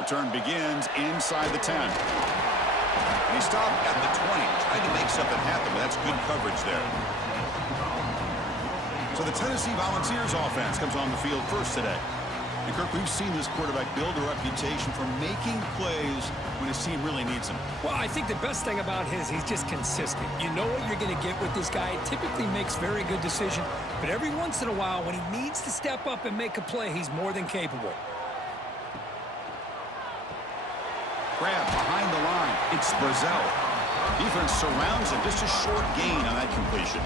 Return begins inside the 10. And he stopped at the 20, trying to make something happen, but that's good coverage there. So the Tennessee Volunteers offense comes on the field first today. And Kirk, we've seen this quarterback build a reputation for making plays when his team really needs him. Well, I think the best thing about he's just consistent. You know what you're going to get with this guy. He typically makes very good decisions, but every once in a while, when he needs to step up and make a play, he's more than capable. Grab behind the line. It's Brazzell. Defense surrounds him. Just a short gain on that completion.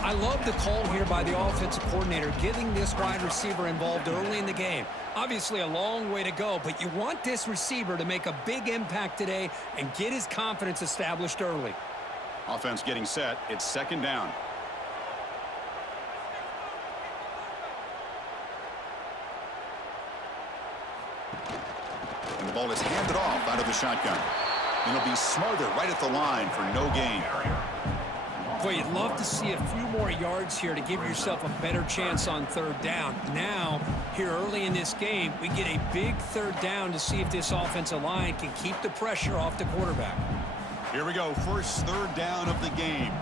I love the call here by the offensive coordinator, getting this wide receiver involved early in the game. Obviously a long way to go, but you want this receiver to make a big impact today and get his confidence established early. Offense getting set. It's second down. And the ball is handed off out of the shotgun. And it'll be smothered right at the line for no gain. Boy, you'd love to see a few more yards here to give yourself a better chance on third down. Now, here early in this game, we get a big third down to see if this offensive line can keep the pressure off the quarterback. Here we go. First third down of the game.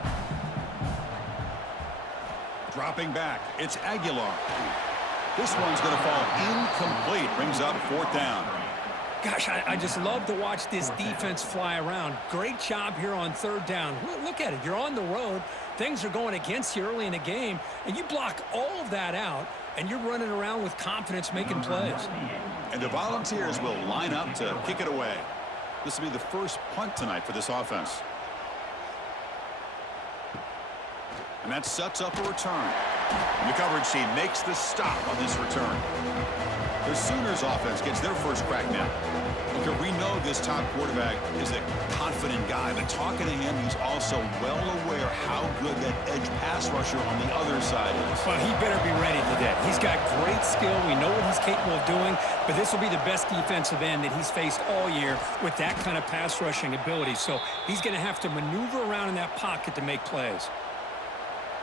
Dropping back. It's Aguilar. This one's going to fall incomplete. Brings up fourth down. Gosh, I just love to watch this defense fly around. Great job here on third down. Look at it. You're on the road. Things are going against you early in the game, and you block all of that out, and you're running around with confidence making plays. And the Volunteers will line up to kick it away. This will be the first punt tonight for this offense. And that sets up a return. And the coverage team makes the stop on this return. The Sooners offense gets their first crack now. Okay, we know this top quarterback is a confident guy, but talking to him, he's also well aware how good that edge pass rusher on the other side is. Well, he better be ready today. He's got great skill. We know what he's capable of doing, but this will be the best defensive end that he's faced all year with that kind of pass rushing ability. So he's going to have to maneuver around in that pocket to make plays.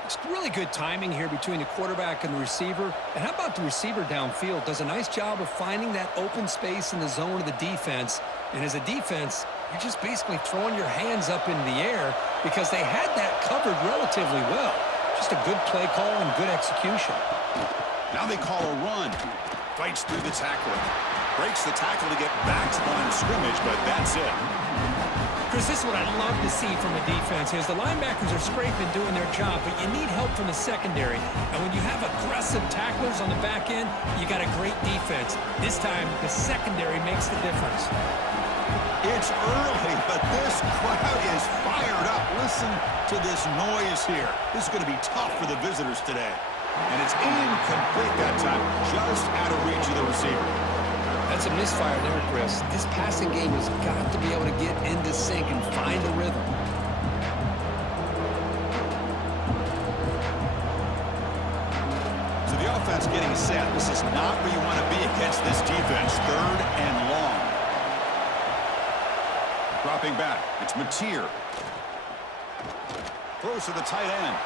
It's really good timing here between the quarterback and the receiver. And how about the receiver downfield? Does a nice job of finding that open space in the zone of the defense. And as a defense, you're just basically throwing your hands up in the air because they had that covered relatively well. Just a good play call and good execution. Now they call a run. Fights through the tackler. Breaks the tackle to get back to the line of scrimmage, but that's it. Chris, this is what I love to see from a defense is the linebackers are scraping, doing their job, but you need help from the secondary. And when you have aggressive tacklers on the back end, you got a great defense. This time, the secondary makes the difference. It's early, but this crowd is fired up. Listen to this noise here. This is going to be tough for the visitors today. And it's incomplete that time, just out of reach of the receiver. That's a misfire there, Chris. This passing game has got to be able to get into sync and find a rhythm. So the offense getting set. This is not where you want to be against this defense. Third and long. Dropping back. It's Mateer. Throws to the tight end.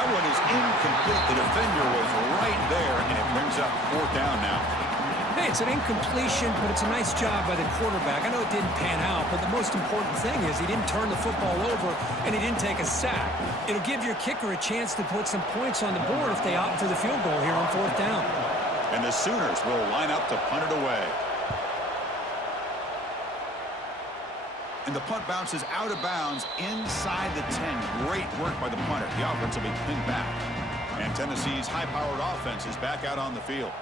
That one is incomplete. The defender was right there, and it brings up fourth down now. Hey, it's an incompletion, but it's a nice job by the quarterback. I know it didn't pan out, but the most important thing is he didn't turn the football over and he didn't take a sack. It'll give your kicker a chance to put some points on the board if they opt for the field goal here on fourth down. And the Sooners will line up to punt it away. And the punt bounces out of bounds inside the 10. Great work by the punter. The offense will be pinned back. And Tennessee's high-powered offense is back out on the field.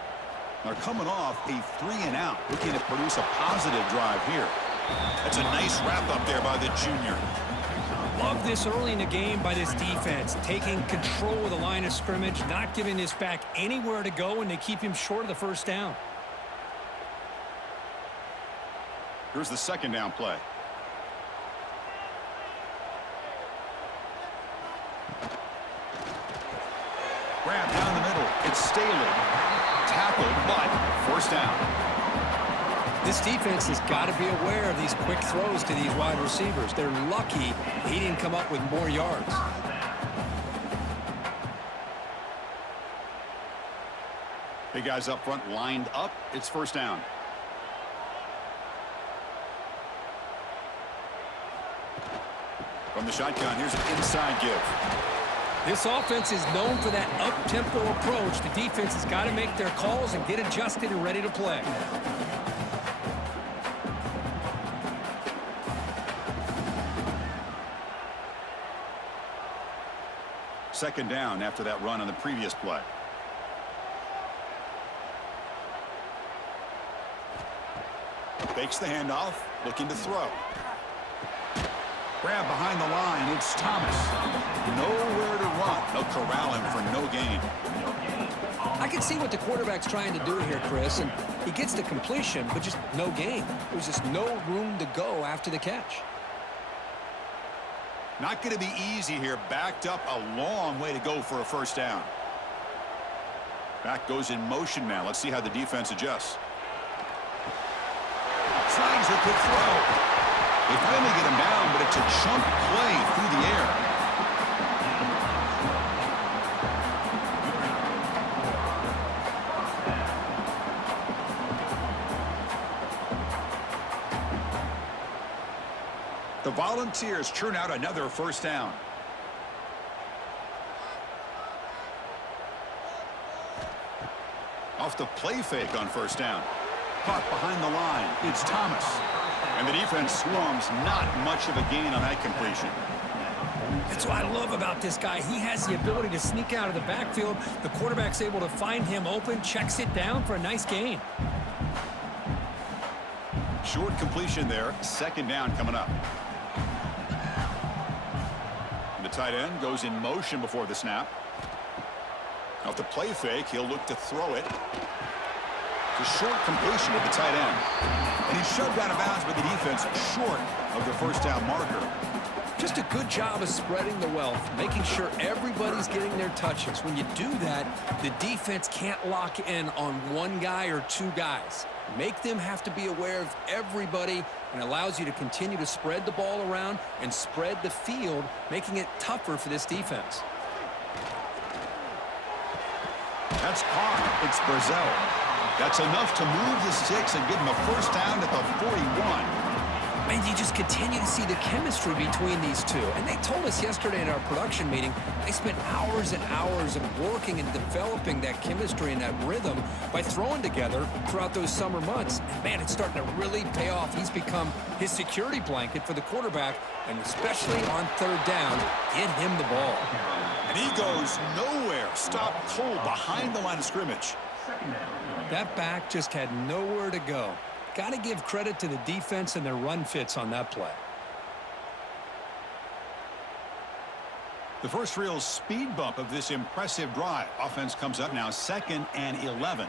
They're coming off a 3-and-out, looking to produce a positive drive here. That's a nice wrap-up there by the junior. Love this early in the game by this defense, taking control of the line of scrimmage, not giving this back anywhere to go, and they keep him short of the first down. Here's the second down play. Grab down the middle. It's Staley. Tackled, but first down. This defense has got to be aware of these quick throws to these wide receivers. They're lucky he didn't come up with more yards. Hey, guys up front lined up. It's first down. From the shotgun, here's an inside give. This offense is known for that up-tempo approach. The defense has got to make their calls and get adjusted and ready to play. Second down after that run on the previous play. Fakes the handoff, looking to throw. Grab behind the line, it's Thomas. Nowhere to run. They'll corral him for no gain. I can see what the quarterback's trying to do here, Chris, and he gets the completion, but just no gain. There's just no room to go after the catch. Not going to be easy here. Backed up a long way to go for a first down. Back goes in motion now. Let's see how the defense adjusts. Tries a quick throw. They finally get him down, but it's a chunk play through the air. The Volunteers churn out another first down. Off the play fake on first down. Caught behind the line. It's Thomas. And the defense swarms. Not much of a gain on that completion. That's what I love about this guy. He has the ability to sneak out of the backfield. The quarterback's able to find him open, checks it down for a nice gain. Short completion there. Second down coming up. The tight end goes in motion before the snap. Off the play fake, he'll look to throw it. It's a short completion to the tight end. And he's shoved out of bounds by the defense short of the first down marker. Just a good job of spreading the wealth, making sure everybody's getting their touches. When you do that, the defense can't lock in on one guy or two guys. Make them have to be aware of everybody, and allows you to continue to spread the ball around and spread the field, making it tougher for this defense. That's caught. It's Brazzell. That's enough to move the sticks and give him a first down at the 41. And you just continue to see the chemistry between these two. And they told us yesterday in our production meeting, they spent hours and hours of working and developing that chemistry and that rhythm by throwing together throughout those summer months. And man, it's starting to really pay off. He's become his security blanket for the quarterback, and especially on third down, get him the ball. And he goes nowhere. Stopped cold behind the line of scrimmage. That back just had nowhere to go. Got to give credit to the defense and their run fits on that play. The first real speed bump of this impressive drive. Offense comes up now, 2nd and 11.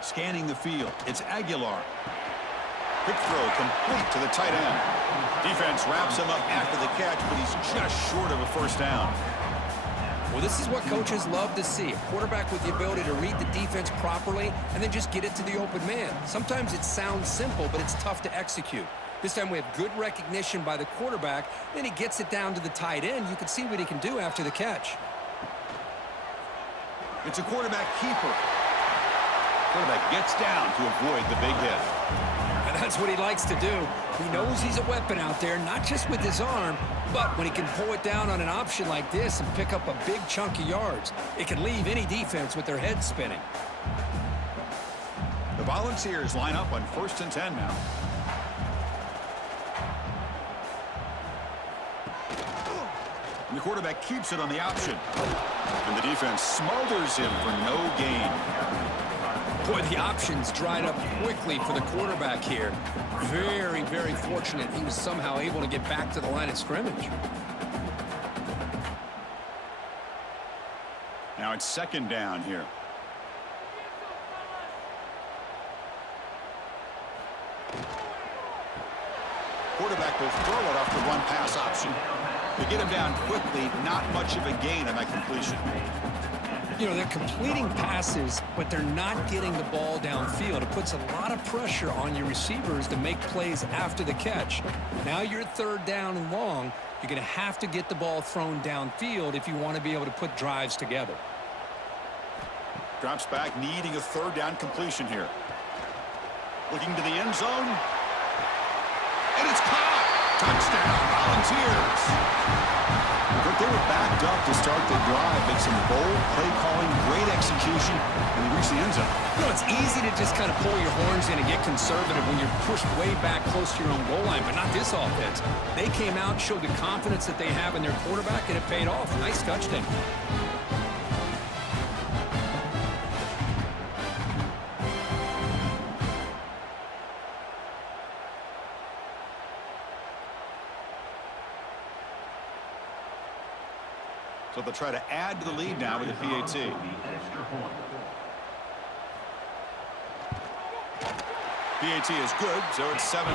Scanning the field, it's Aguilar. Quick throw complete to the tight end. Defense wraps him up after the catch, but he's just short of a first down. Well, this is what coaches love to see. A quarterback with the ability to read the defense properly and then just get it to the open man. Sometimes it sounds simple, but it's tough to execute. This time we have good recognition by the quarterback. Then he gets it down to the tight end. You can see what he can do after the catch. It's a quarterback keeper. Quarterback gets down to avoid the big hit. And that's what he likes to do. He knows he's a weapon out there, not just with his arm, but when he can pull it down on an option like this and pick up a big chunk of yards, it can leave any defense with their head spinning. The Volunteers line up on 1st and 10 now. And the quarterback keeps it on the option. And the defense smothers him for no gain. Boy, the options dried up quickly for the quarterback here. Very, very fortunate he was somehow able to get back to the line of scrimmage. Now it's 2nd down here. Quarterback will throw it off the run-pass option. To get him down quickly, not much of a gain on that completion. You know, they're completing passes, but they're not getting the ball downfield. It puts a lot of pressure on your receivers to make plays after the catch. Now you're 3rd down and long. You're going to have to get the ball thrown downfield if you want to be able to put drives together. Drops back, needing a third down completion here. Looking to the end zone. And it's caught. Touchdown, Volunteers. But they were backed up to start the drive. Make some bold play calling, great execution, and they reach the end zone. You know, it's easy to just kind of pull your horns in and get conservative when you're pushed way back close to your own goal line, but not this offense. They came out, showed the confidence that they have in their quarterback, and it paid off. Nice touchdown. So they'll try to add to the lead now with the PAT. PAT is good, so it's 7-0.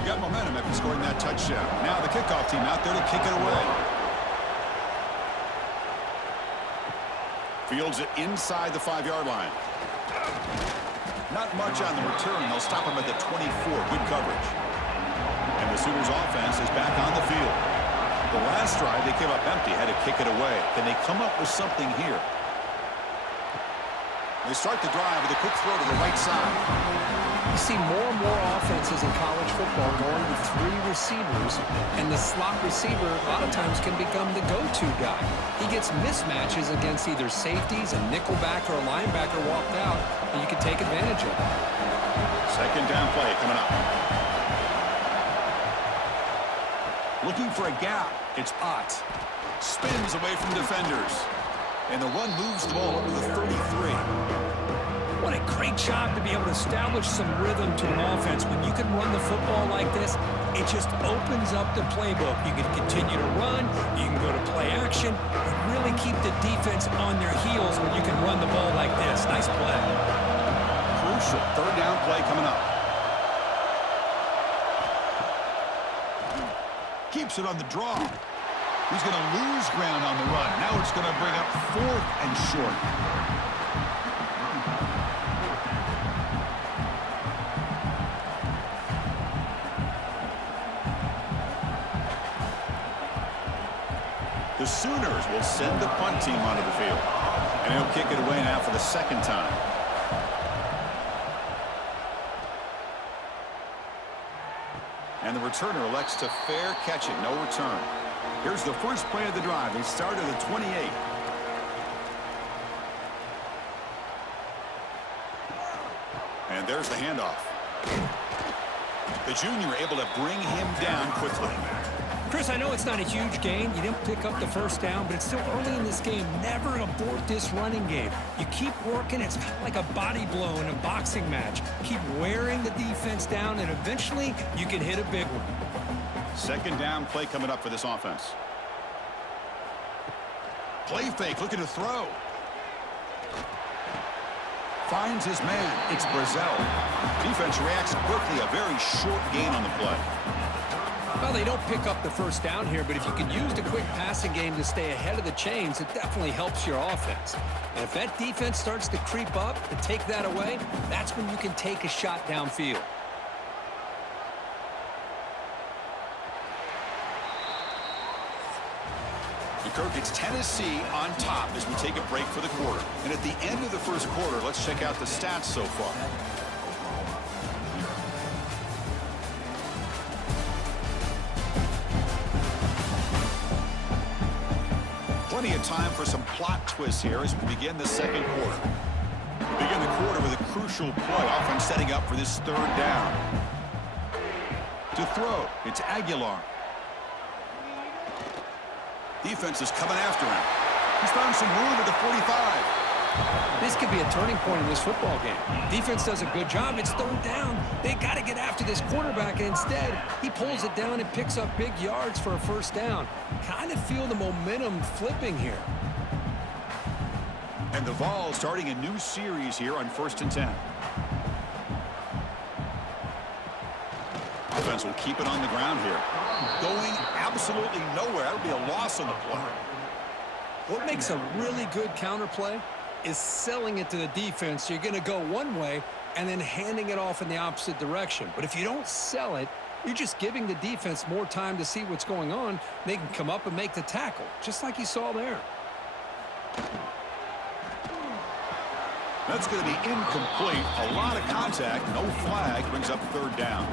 You got momentum after scoring that touchdown. Now the kickoff team out there to kick it away. Fields it inside the 5-yard line. Not much on the return. They'll stop him at the 24. Good coverage. And the Sooners offense is back on the field. The last drive, they came up empty, had to kick it away. Can they come up with something here? They start the drive with a quick throw to the right side. You see more and more offenses in college football going with 3 receivers, and the slot receiver a lot of times can become the go-to guy. He gets mismatches against either safeties, a nickelback, or a linebacker walked out, and you can take advantage of it. Second down play coming up. Looking for a gap. It's Ott. Spins away from defenders. And the run moves the ball over the 33. What a great job to be able to establish some rhythm to an offense. When you can run the football like this, it just opens up the playbook. You can continue to run, you can go to play action, and really keep the defense on their heels when you can run the ball like this. Nice play. Crucial third down play coming up. Keeps it on the draw. He's going to lose ground on the run. Now it's going to bring up 4th and short. The Sooners will send the punt team onto the field. And he'll kick it away now for the second time. And the returner elects to fair catch it. No return. Here's the first play of the drive. They start at the 28. And there's the handoff. The junior able to bring him down quickly. Chris, I know it's not a huge gain. You didn't pick up the first down, but it's still early in this game. Never abort this running game. You keep working. It's kind of like a body blow in a boxing match. Keep wearing the defense down, and eventually you can hit a big one. Second down play coming up for this offense. Play fake, looking to throw. Finds his man. It's Brazzell. Defense reacts quickly. A very short gain on the play. Well, they don't pick up the first down here, but if you can use the quick passing game to stay ahead of the chains, it definitely helps your offense. And if that defense starts to creep up and take that away, that's when you can take a shot downfield. Kirk, it's Tennessee on top as we take a break for the quarter. And at the end of the first quarter, let's check out the stats so far. Plenty of time for some plot twists here as we begin the second quarter. We begin the quarter with a crucial play, offense setting up for this third down. To throw, it's Aguilar. Defense is coming after him. He's found some room at the 45. This could be a turning point in this football game. Defense does a good job. It's third down. They got to get after this quarterback, and instead, he pulls it down and picks up big yards for a first down. Kind of feel the momentum flipping here. And the Vols starting a new series here on 1st and 10. Offense will keep it on the ground here. Going absolutely nowhere. That would be a loss on the play. What makes a really good counter play is selling it to the defense. You're going to go one way, and then handing it off in the opposite direction. But if you don't sell it, you're just giving the defense more time to see what's going on. They can come up and make the tackle, just like you saw there. That's going to be incomplete. A lot of contact. No flag. Brings up third down.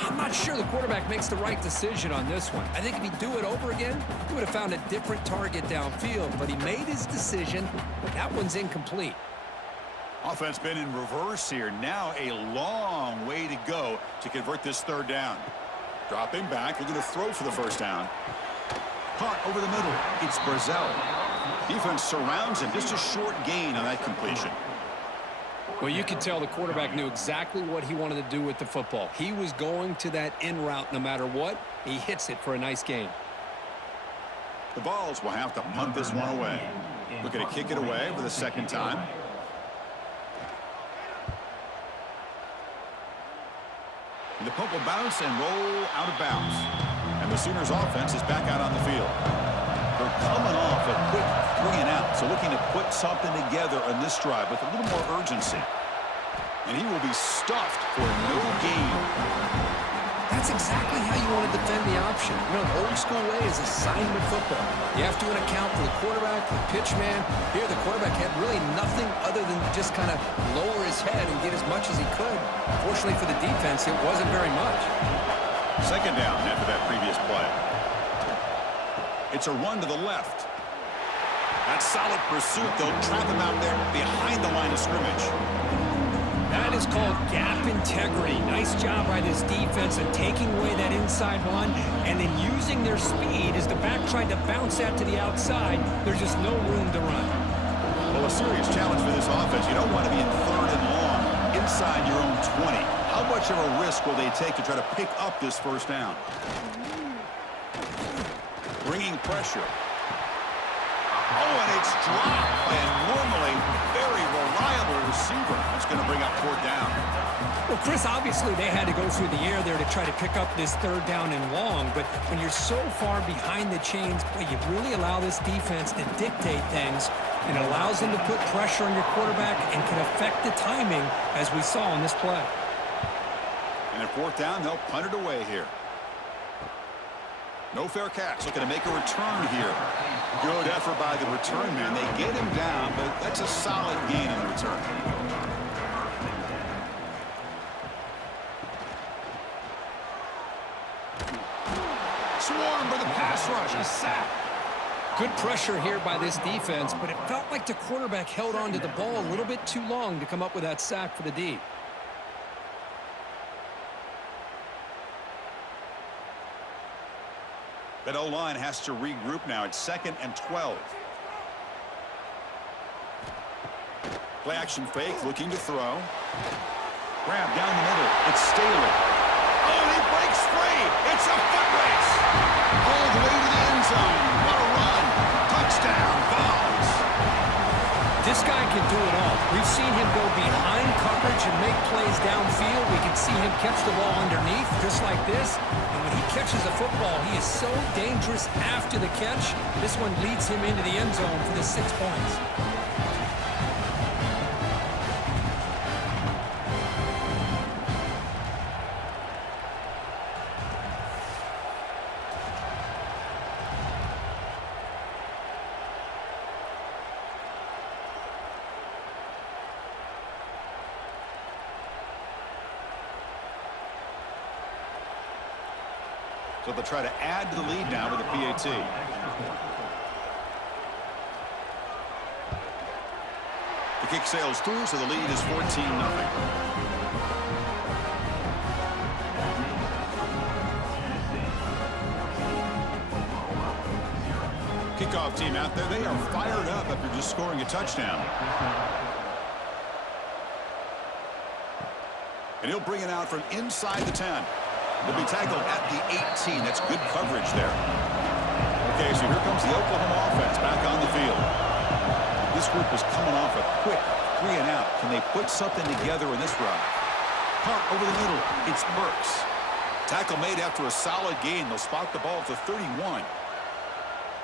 I'm not sure the quarterback makes the right decision on this one. I think if he'd do it over again, he would have found a different target downfield. But he made his decision. That one's incomplete. Offense been in reverse here. Now a long way to go to convert this third down. Dropping back. Looking to throw for the first down. Caught over the middle. It's Brazzell. Defense surrounds him. Just a short gain on that completion. Well, you could tell the quarterback knew exactly what he wanted to do with the football. He was going to that in route no matter what. He hits it for a nice gain. The Vols will have to punt this one away. Looking to kick it away for the second time. And the punt will bounce and roll out of bounds. And the Sooners offense is back out on the field. They're coming off a quick 3-and-out, so looking to put something together on this drive with a little more urgency. And he will be stuffed for no gain. That's exactly how you want to defend the option. You know, the old school way is assignment football. You have to account for the quarterback, the pitch man. Here, the quarterback had really nothing other than just kind of lower his head and get as much as he could. Fortunately for the defense, it wasn't very much. Second down after that previous play. It's a run to the left. That solid pursuit, though. Trap him out there behind the line of scrimmage. That is called gap integrity. Nice job by this defense of taking away that inside run and then using their speed as the back tried to bounce that to the outside. There's just no room to run. Well, a serious challenge for this offense. You don't want to be in third and long inside your own 20. How much of a risk will they take to try to pick up this first down? Bringing pressure. Oh, and it's dropped by a normally very reliable receiver. That's going to bring up fourth down. Well, Chris, obviously they had to go through the air there to try to pick up this third down and long, but when you're so far behind the chains, boy, you really allow this defense to dictate things, and it allows them to put pressure on your quarterback and can affect the timing, as we saw in this play. And at fourth down, they'll punt it away here. No fair catch. Looking to make a return here. Good effort by the return man. They get him down, but that's a solid gain in the return. Swarmed by the pass rush. A sack. Good pressure here by this defense, but it felt like the quarterback held on to the ball a little bit too long to come up with that sack for the D. That O-line has to regroup now. It's 2nd and 12. Play action fake, looking to throw. Grab down the middle. It's Staley. Oh, he breaks free. It's a foot race. All the way to the end zone. What a run. Touchdown, Vols. This guy can do it all. We've seen him go behind coverage and make plays downfield. We can see him catch the ball underneath, just like this. And when he catches the football, he is so dangerous after the catch. This one leads him into the end zone for the 6 points. So they'll try to add to the lead now with a PAT. The kick sails through, so the lead is 14-0. Kickoff team out there, they are fired up after just scoring a touchdown. And he'll bring it out from inside the 10. He'll be tackled at the 18. That's good coverage there. Okay, so here comes the Oklahoma offense back on the field. This group is coming off a quick 3-and-out. Can they put something together in this drive? Punt over the middle. It's Burks. Tackle made after a solid gain. They'll spot the ball at the 31.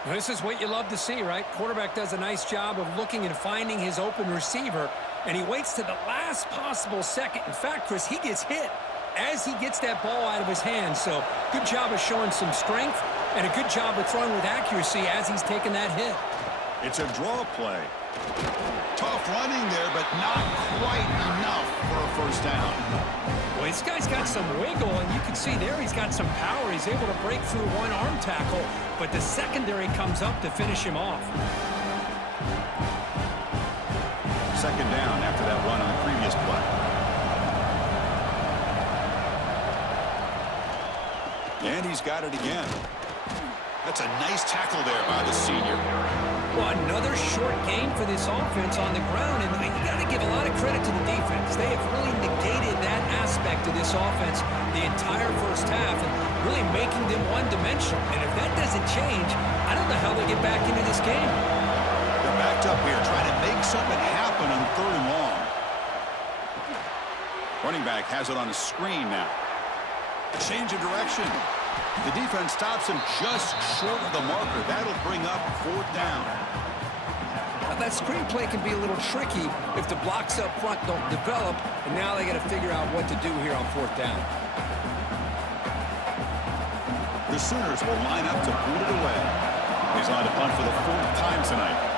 This is what you love to see, right? Quarterback does a nice job of looking and finding his open receiver. and he waits to the last possible second. In fact, Chris, he gets hit as he gets that ball out of his hands. So good job of showing some strength and a good job of throwing with accuracy as he's taking that hit. It's a draw play. Tough running there, but not quite enough for a first down. Well, this guy's got some wiggle, and you can see there he's got some power. He's able to break through one arm tackle, but the secondary comes up to finish him off. Second down after that run on the previous play. And he's got it again. That's a nice tackle there by the senior. Well, another short gain for this offense on the ground, and you got to give a lot of credit to the defense. They have really negated that aspect of this offense the entire first half and really making them one-dimensional. And if that doesn't change, I don't know how they get back into this game. They're backed up here trying to make something happen on third and long. Running back has it on a screen now. Change of direction. The defense stops him just short of the marker. That'll bring up fourth down. Now, that screen play can be a little tricky if the blocks up front don't develop, and now they got to figure out what to do here on fourth down. The Sooners will line up to boot it away. He's on to punt for the fourth time tonight.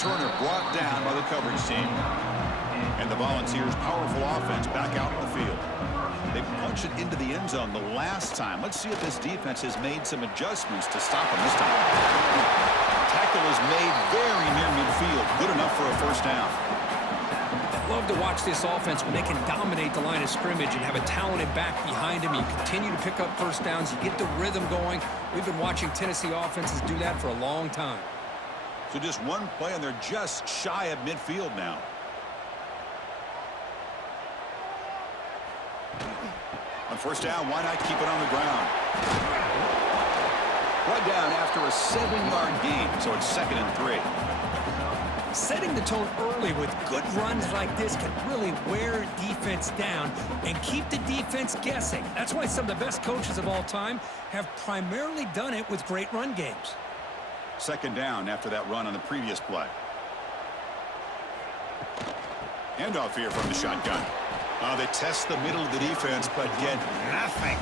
Returner brought down by the coverage team. And the Volunteers' powerful offense back out in the field. They punched it into the end zone the last time. Let's see if this defense has made some adjustments to stop them this time. Tackle is made very near midfield. Good enough for a first down. I love to watch this offense when they can dominate the line of scrimmage and have a talented back behind him. You continue to pick up first downs. You get the rhythm going. We've been watching Tennessee offenses do that for a long time. So just one play, and they're just shy of midfield now. On first down, why not keep it on the ground? Brought down after a 7-yard gain, so it's 2nd and 3. Setting the tone early with good runs like this can really wear defense down and keep the defense guessing. That's why some of the best coaches of all time have primarily done it with great run games. Second down after that run on the previous play. Handoff here from the shotgun. They test the middle of the defense, but get nothing.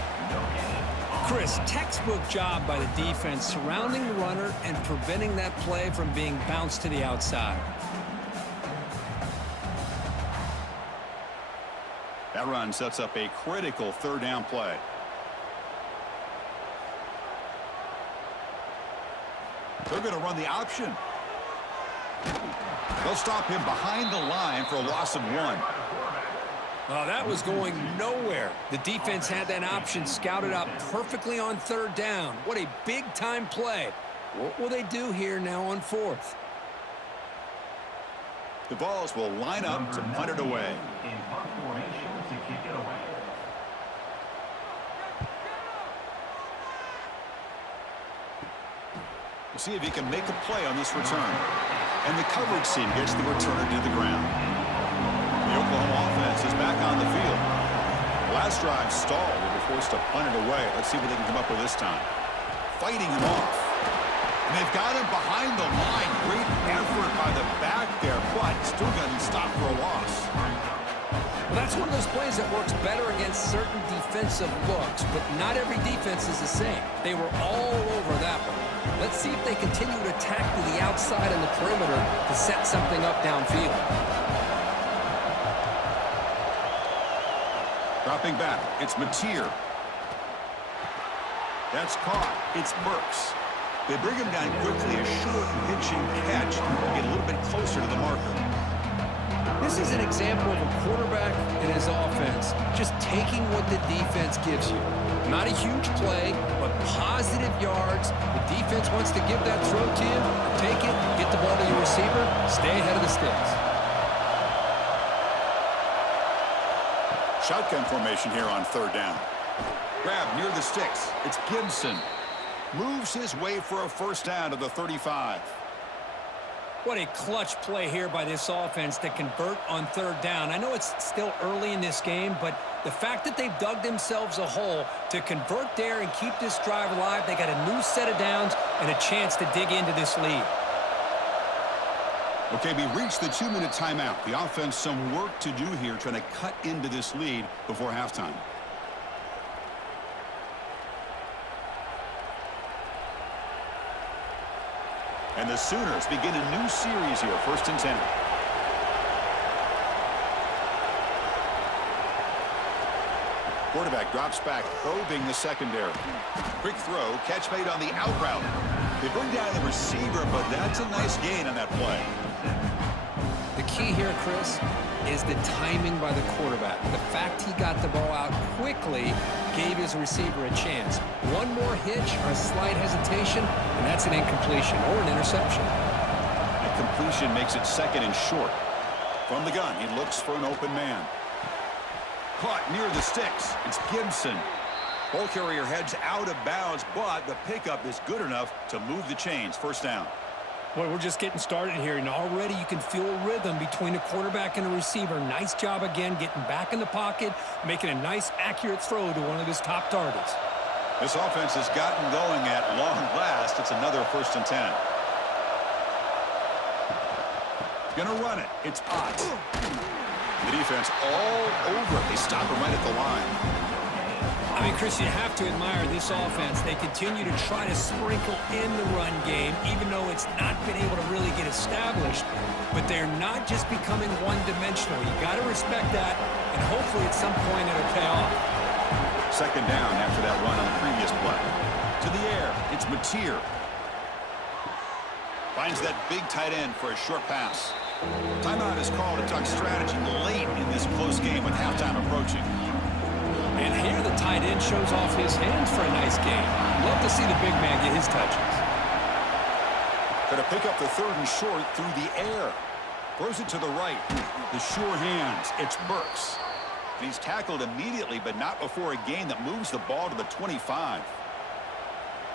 Chris, textbook job by the defense surrounding the runner and preventing that play from being bounced to the outside. That run sets up a critical third down play. They're going to run the option. They'll stop him behind the line for a loss of 1. Oh, that was going nowhere. The defense had that option scouted out perfectly on third down. What a big-time play. What will they do here now on fourth? The Vols will line up to punt it away. We'll see if he can make a play on this return. And the coverage team gets the returner to the ground. The Oklahoma offense is back on the field. Last drive stalled. They were forced to punt it away. Let's see what they can come up with this time. Fighting him off. And they've got him behind the line. Great effort by the back there, but still got him stopped for a loss. Well, that's one of those plays that works better against certain defensive looks, but not every defense is the same. They were all over that one. Let's see if they continue to attack to the outside and the perimeter to set something up downfield. Dropping back, it's Mateer. That's caught. It's Burks. They bring him down quickly, a short pitching catch to get a little bit closer to the marker. This is an example of a quarterback and his offense just taking what the defense gives you. Not a huge play, but positive yards. The defense wants to give that throw to you. Take it, get the ball to your receiver, stay ahead of the sticks. Shotgun formation here on third down. Grab near the sticks. It's Gibson. Moves his way for a first down to the 35. What a clutch play here by this offense to convert on third down. I know it's still early in this game, but the fact that they've dug themselves a hole to convert there and keep this drive alive, they got a new set of downs and a chance to dig into this lead. Okay, we reached the 2-minute timeout. The offense some work to do here trying to cut into this lead before halftime. And the Sooners begin a new series here, 1st and 10. Quarterback drops back, probing the secondary. Quick throw, catch made on the out route. They bring down the receiver, but that's a nice gain on that play. The key here, Chris, is the timing by the quarterback. The fact he got the ball out quickly gave his receiver a chance. One more hitch or a slight hesitation, and that's an incompletion or an interception. A completion makes it 2nd and short. From the gun, he looks for an open man. Caught near the sticks. It's Gibson. Ball carrier heads out of bounds, but the pickup is good enough to move the chains. 1st down. Boy, we're just getting started here, and already you can feel a rhythm between a quarterback and a receiver. Nice job again getting back in the pocket, making a nice, accurate throw to one of his top targets. This offense has gotten going at long last. It's another 1st and 10. Gonna run it. It's Potts. The defense all over it. They stop him right at the line. I mean, Chris, you have to admire this offense. They continue to try to sprinkle in the run game, even though it's not been able to really get established. But they're not just becoming one-dimensional. You got to respect that, and hopefully at some point it'll pay off. 2nd down after that run on the previous play. To the air, it's Mateer. Finds that big tight end for a short pass. Timeout is called to talk strategy late in this close game with halftime approaching. And here the tight end shows off his hands for a nice game. Love to see the big man get his touches. Going to pick up the 3rd and short through the air. Throws it to the right. The sure hands. It's Burks. And he's tackled immediately, but not before a gain that moves the ball to the 25.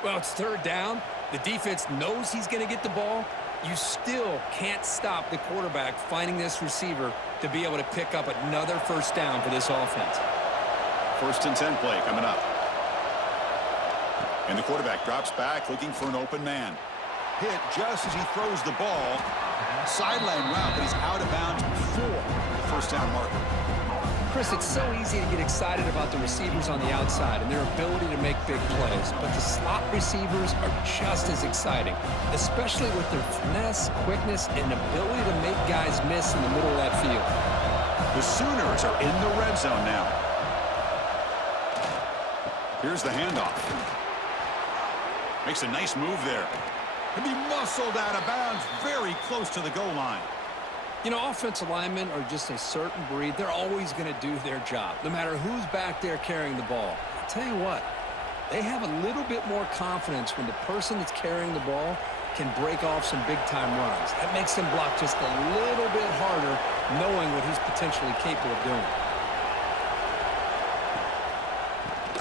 Well, it's 3rd down. The defense knows he's going to get the ball. You still can't stop the quarterback finding this receiver to be able to pick up another 1st down for this offense. 1st and 10 play coming up. And the quarterback drops back looking for an open man. Hit just as he throws the ball. Sideline route, but he's out of bounds before the 1st down marker. Chris, it's so easy to get excited about the receivers on the outside and their ability to make big plays, but the slot receivers are just as exciting, especially with their finesse, quickness, and ability to make guys miss in the middle of that field. The Sooners are in the red zone now. Here's the handoff. Makes a nice move there. Can be muscled out of bounds very close to the goal line. You know, offensive linemen are just a certain breed. They're always going to do their job, no matter who's back there carrying the ball. I'll tell you what, they have a little bit more confidence when the person that's carrying the ball can break off some big-time runs. That makes them block just a little bit harder, knowing what he's potentially capable of doing.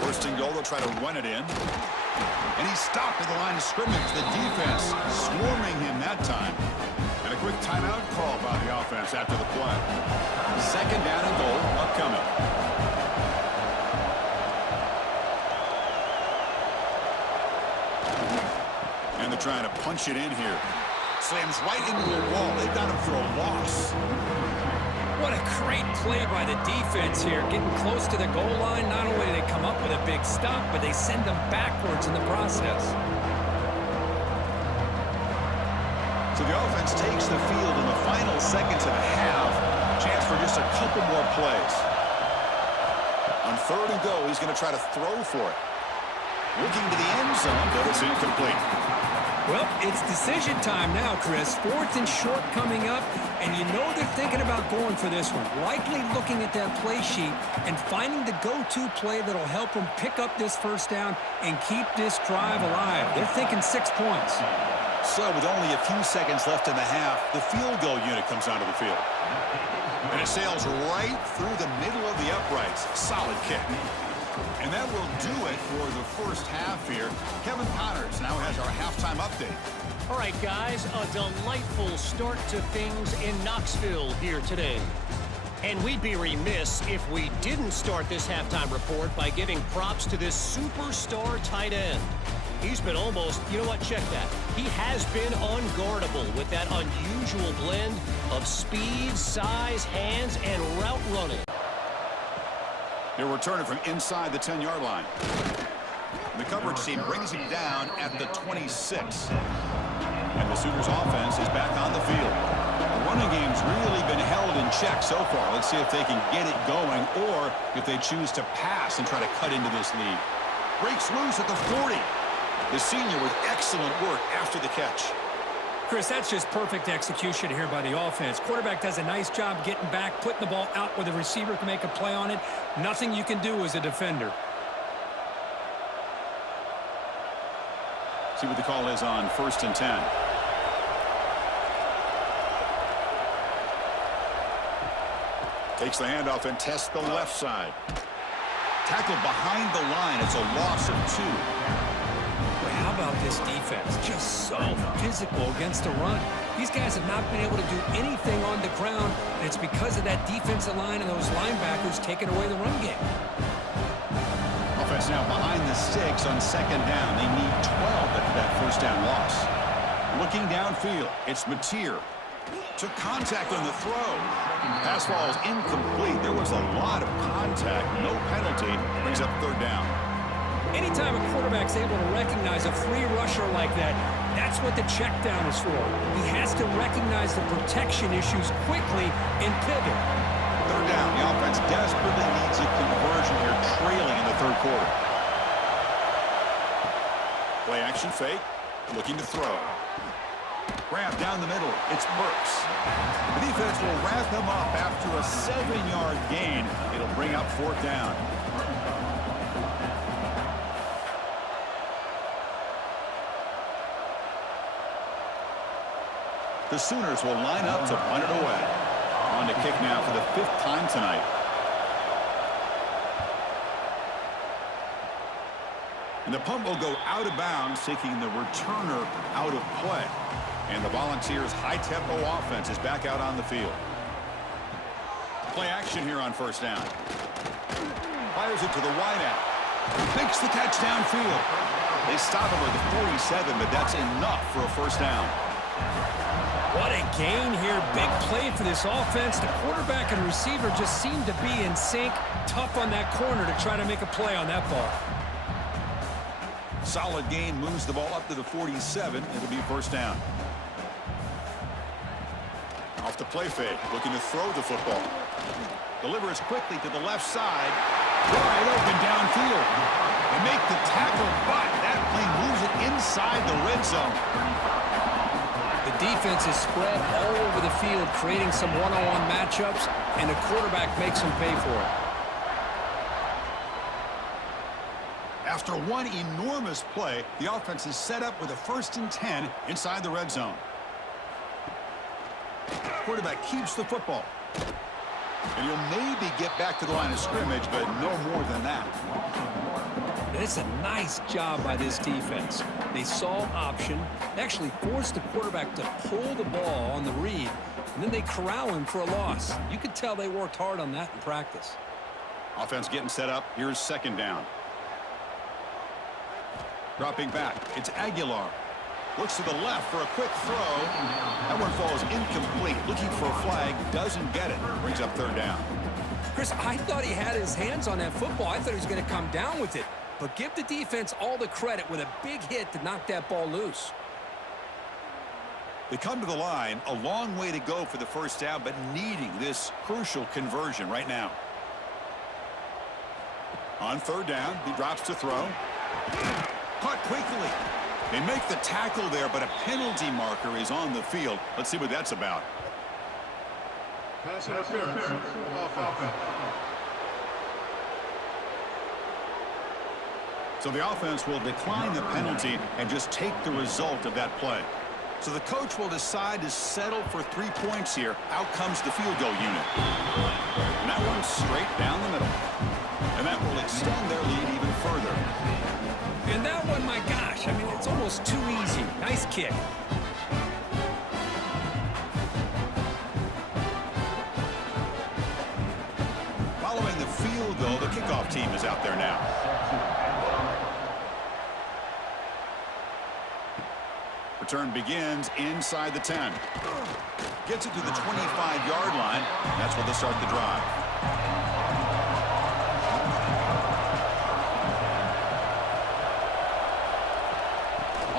1st and goal, they'll try to run it in. And he's stopped at the line of scrimmage. The defense swarming him that time. And a quick timeout call by the offense after the play. 2nd down and goal upcoming. And they're trying to punch it in here. Slams right into a wall. They've got him for a loss. What a great play by the defense here. Getting close to the goal line, not only do they come up with a big stop, but they send them backwards in the process. So the offense takes the field in the final seconds of the half. Chance for just a couple more plays. On 3rd and goal, he's going to try to throw for it. Looking to the end zone, but it's incomplete. Well, it's decision time now, Chris. 4th and short coming up, and you know they're thinking about going for this one. Likely looking at that play sheet and finding the go-to play that'll help them pick up this 1st down and keep this drive alive. They're thinking 6 points. So with only a few seconds left in the half, the field goal unit comes onto the field. And it sails right through the middle of the uprights. Solid kick. And that will do it for the first half here. Kevin Connors now has our halftime update. All right, guys, a delightful start to things in Knoxville here today. And we'd be remiss if we didn't start this halftime report by giving props to this superstar tight end. He's been almost, you know what, check that. He has been unguardable with that unusual blend of speed, size, hands, and route running. They're returning from inside the 10-yard line. The coverage team brings him down at the 26. And the Sooners offense is back on the field. The running game's really been held in check so far. Let's see if they can get it going or if they choose to pass and try to cut into this lead. Breaks loose at the 40. The senior with excellent work after the catch. Chris, that's just perfect execution here by the offense. Quarterback does a nice job getting back, putting the ball out where the receiver can make a play on it. Nothing you can do as a defender. See what the call is on 1st and 10. Takes the handoff and tests the left side. Tackle behind the line. It's a loss of 2. How about this defense? Just so physical against the run. These guys have not been able to do anything on the ground, and it's because of that defensive line and those linebackers taking away the run game. Offense now behind the 6 on 2nd down. They need 12 after that first down loss. Looking downfield, it's Mateer. Took contact on the throw. Pass ball is incomplete. There was a lot of contact. No penalty. Brings up 3rd down. Anytime a quarterback's able to recognize a free rusher like that, that's what the check down is for. He has to recognize the protection issues quickly and pivot. 3rd down. The offense desperately needs a conversion here, trailing in the 3rd quarter. Play action fake. Looking to throw. Grab down the middle. It's Burks. The defense will wrap him up after a 7-yard gain. It'll bring up 4th down. The Sooners will line up to punt it away. On to kick now for the 5th time tonight. And the punt will go out of bounds, taking the returner out of play. And the Volunteers' high-tempo offense is back out on the field. Play action here on 1st down. Fires it to the wideout. Makes the catch downfield. They stop him at the 47, but that's enough for a 1st down. What a gain here. Big play for this offense. The quarterback and receiver just seem to be in sync. Tough on that corner to try to make a play on that ball. Solid gain, moves the ball up to the 47. It'll be 1st down. Off the play fake, looking to throw the football. Delivers quickly to the left side. Wide open downfield. They make the tackle, but that play moves it inside the red zone. The defense is spread all over the field, creating some one-on-one matchups, and the quarterback makes them pay for it. After one enormous play, the offense is set up with a 1st and 10 inside the red zone. Quarterback keeps the football. And he'll maybe get back to the line of scrimmage, but no more than that. It's a nice job by this defense. They saw option, they actually forced the quarterback to pull the ball on the read, and then they corral him for a loss. You could tell they worked hard on that in practice. Offense getting set up. Here's 2nd down. Dropping back. It's Aguilar. Looks to the left for a quick throw. That one falls incomplete. Looking for a flag. Doesn't get it. Brings up 3rd down. Chris, I thought he had his hands on that football. I thought he was going to come down with it. But give the defense all the credit with a big hit to knock that ball loose. They come to the line. A long way to go for the 1st down, but needing this crucial conversion right now. On 3rd down, he drops to throw. Caught quickly. They make the tackle there, but a penalty marker is on the field. Let's see what that's about. Pass interference. Offense. So the offense will decline the penalty and just take the result of that play. So the coach will decide to settle for 3 points here. Out comes the field goal unit. And that one's straight down the middle. And that will extend their lead even further. And that one, my gosh, I mean, it's almost too easy. Nice kick. Following the field goal, the kickoff team is out there now. Return begins inside the 10. Gets it to the 25-yard line. That's where they start the drive.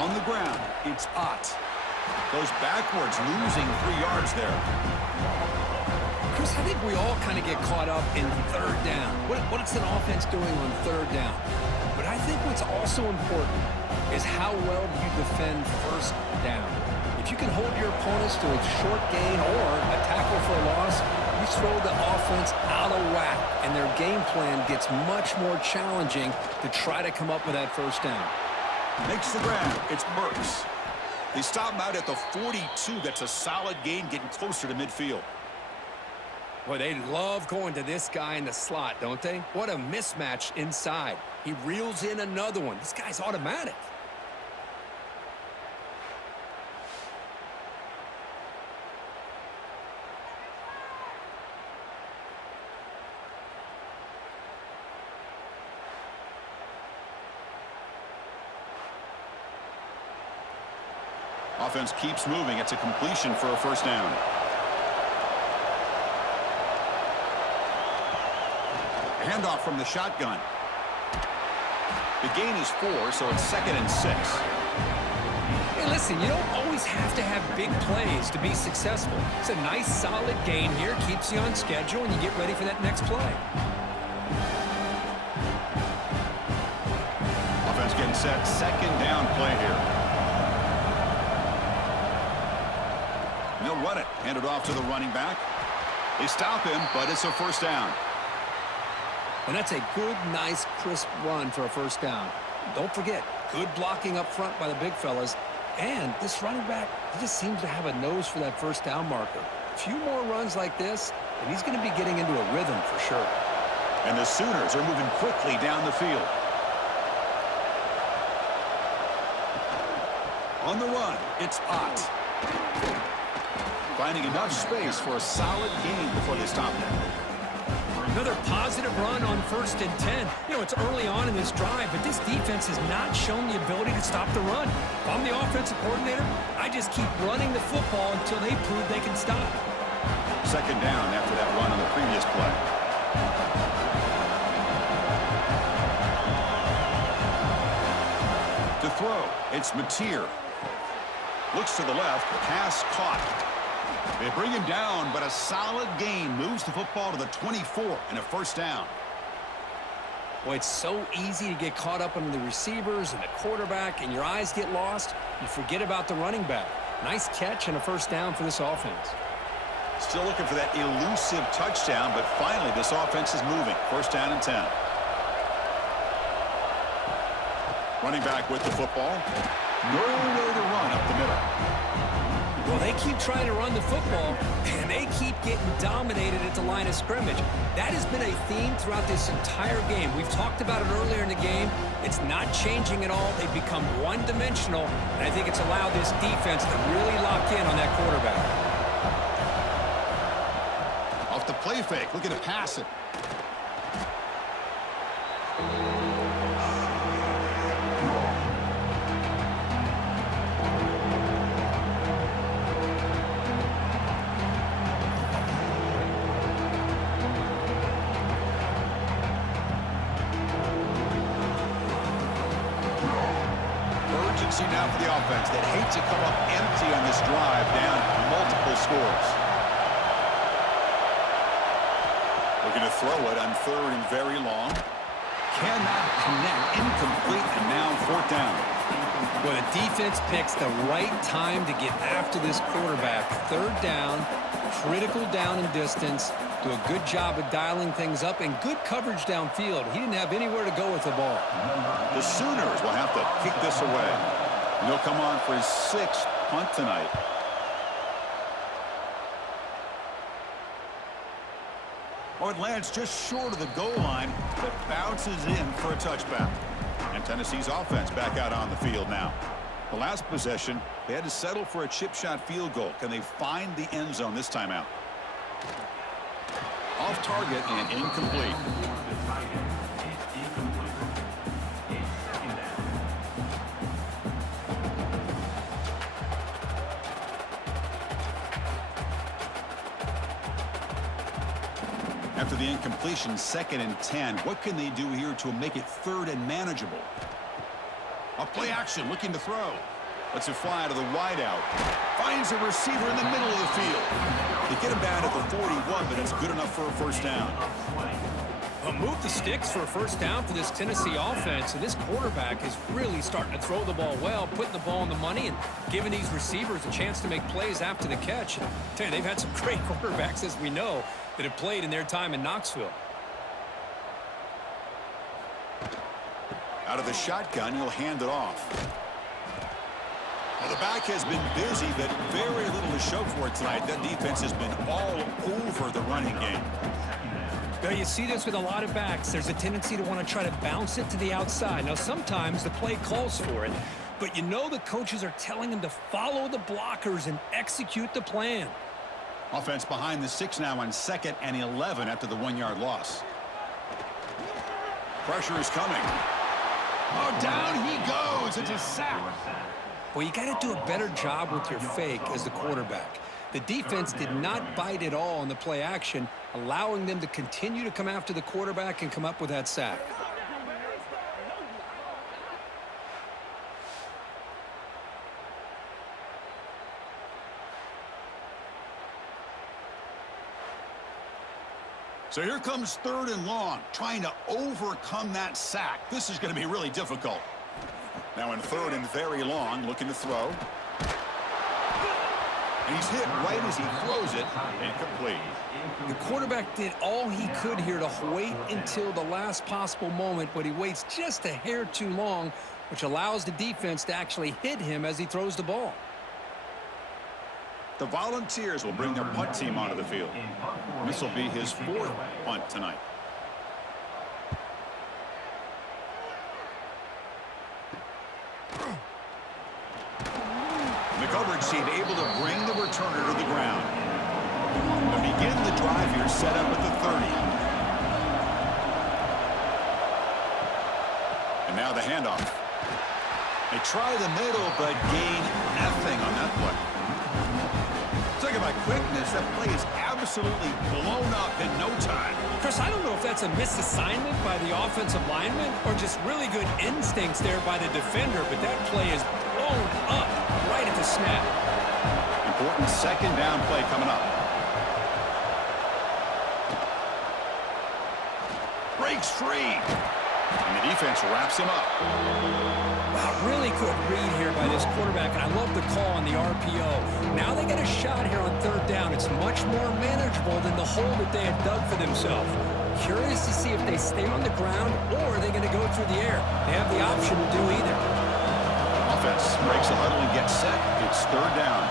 On the ground, it's Ott. Goes backwards, losing 3 yards there. Chris, I think we all kind of get caught up in third down. What's an offense doing on third down? But I think what's also important is how well do you defend first down. If you can hold your opponents to a short gain or a tackle for a loss, you throw the offense out of whack, and their game plan gets much more challenging to try to come up with that first down. Makes the grab. It's Burks. They stop him out at the 42. That's a solid gain, getting closer to midfield. Boy, they love going to this guy in the slot, don't they? What a mismatch inside. He reels in another one. This guy's automatic. Offense keeps moving. It's a completion for a first down. Handoff from the shotgun. The gain is 4, so it's 2nd and 6. Hey, listen, you don't always have to have big plays to be successful. It's a nice, solid gain here. Keeps you on schedule, and you get ready for that next play. Offense getting set. 2nd down play here. And they'll run it. Hand it off to the running back. They stop him, but it's a first down. And that's a good, nice, crisp run for a first down. Don't forget, good blocking up front by the big fellas. And this running back, he just seems to have a nose for that first down marker. A few more runs like this, and he's going to be getting into a rhythm for sure. And the Sooners are moving quickly down the field. On the run, it's Ott. Finding enough space for a solid gain before they stop him. Another positive run on 1st and 10. You know, it's early on in this drive, but this defense has not shown the ability to stop the run. If I'm the offensive coordinator, I just keep running the football until they prove they can stop. 2nd down after that run on the previous play. To throw, it's Mateer. Looks to the left, pass caught. They bring him down, but a solid gain moves the football to the 24 and a first down. Boy, it's so easy to get caught up on the receivers and the quarterback, and your eyes get lost. You forget about the running back. Nice catch and a first down for this offense. Still looking for that elusive touchdown, but finally this offense is moving. First down and 10. Running back with the football. Nowhere to run up the middle. Well, they keep trying to run the football, and they keep getting dominated at the line of scrimmage. That has been a theme throughout this entire game. We've talked about it earlier in the game. It's not changing at all. They've become one-dimensional, and I think it's allowed this defense to really lock in on that quarterback. Off the play fake, looking to pass it. Now for the offense that hates to come up empty on this drive, down multiple scores. Looking to throw it on 3rd and very long. Cannot connect, incomplete, and now 4th down. Well, the defense picks the right time to get after this quarterback. 3rd down, critical down and distance. Do a good job of dialing things up and good coverage downfield. He didn't have anywhere to go with the ball. The Sooners will have to kick this away. And they'll come on for his 6th punt tonight. Oh, it lands just short of the goal line, but bounces in for a touchback. And Tennessee's offense back out on the field now. The last possession, they had to settle for a chip shot field goal. Can they find the end zone this time out? Off target and incomplete. After the incompletion, 2nd and 10. What can they do here to make it 3rd and manageable? A play action, looking to throw. Lets it fly to the wideout. Finds a receiver in the middle of the field. They get him down at the 41, but it's good enough for a first down. Well, move the sticks for a first down for this Tennessee offense, and this quarterback is really starting to throw the ball well, putting the ball on the money, and giving these receivers a chance to make plays after the catch. I tell you, they've had some great quarterbacks, as we know, that have played in their time in Knoxville. Out of the shotgun, he'll hand it off. Well, the back has been busy, but very little to show for it tonight. That defense has been all over the running game. Now, you see this with a lot of backs. There's a tendency to want to try to bounce it to the outside. Now, sometimes the play calls for it, but you know the coaches are telling them to follow the blockers and execute the plan. Offense behind the 6 now on 2nd and 11 after the 1-yard loss. Pressure is coming. Oh, down he goes. It's a sack. Well, you got to do a better job with your fake as the quarterback. The defense did not bite at all on the play action, allowing them to continue to come after the quarterback and come up with that sack. So here comes 3rd and long, trying to overcome that sack. This is going to be really difficult. Now in 3rd and very long, looking to throw. And he's hit right as he throws it, incomplete. The quarterback did all he could here to wait until the last possible moment, but he waits just a hair too long, which allows the defense to actually hit him as he throws the ball. The Volunteers will bring their punt team onto the field. This will be his 4th punt tonight. The coverage team able to bring the returner to the ground. They begin the drive here, set up at the 30. And now the handoff. They try the middle, but gain nothing on that play. Talking about quickness, that play is absolutely blown up in no time. Chris, I don't know if that's a misassignment by the offensive lineman or just really good instincts there by the defender, but that play is blown up right at the snap. Important 2nd down play coming up. Breaks free. And the defense wraps him up. Wow, really good read here by this quarterback, and I love the call on the RPO. Now they get a shot here on 3rd down. It's much more manageable than the hole that they had dug for themselves. Curious to see if they stay on the ground or are they going to go through the air. They have the option to do either. Offense breaks the huddle and gets set. It's 3rd down.